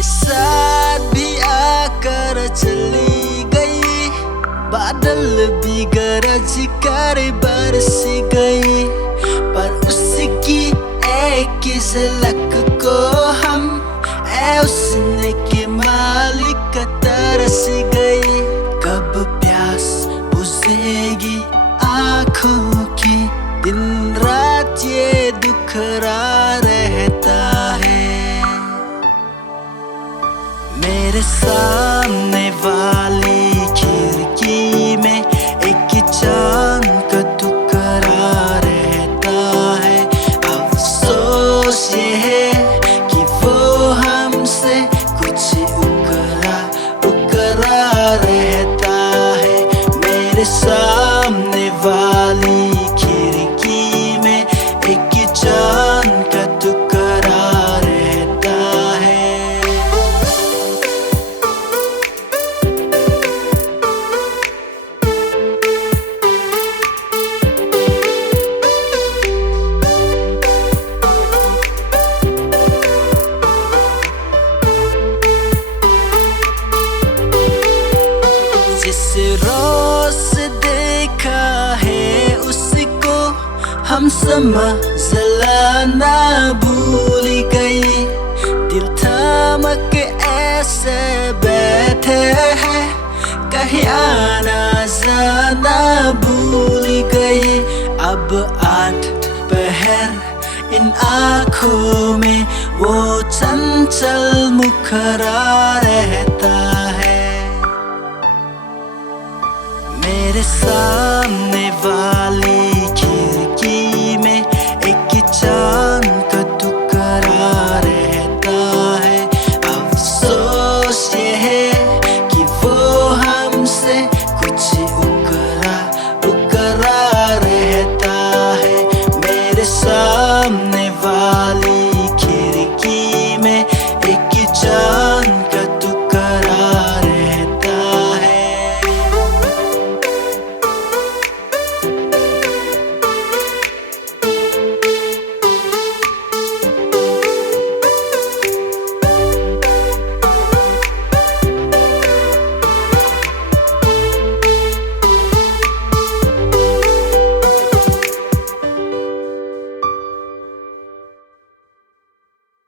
मेरे साथ भी आकर चली गई, बादल भी गरज कर बरस गई, पर उसकी एक झलक को हम उसने के मालिक तरस गई। कब प्यास बुझेगी आँखों की, दिन रात ये दुखरा रहता है। मेरे सामने वाली खिड़की में एक चांद का टुकड़ा रहता है। अफसोस ये है कि वो हमसे कुछ उकरा रहता है। मेरे सामने वाली खिड़की में एक चांद का टुकड़ा रहता है। जिस रोज देखा है उसको हम समझना भूल गई। दिल थाम के ऐसे बैठे हैं, कहीं आना जाना भूल गई। अब 8 पहर इन आँखों में वो चंचल मुखरा रहता है। मेरे सामने वाली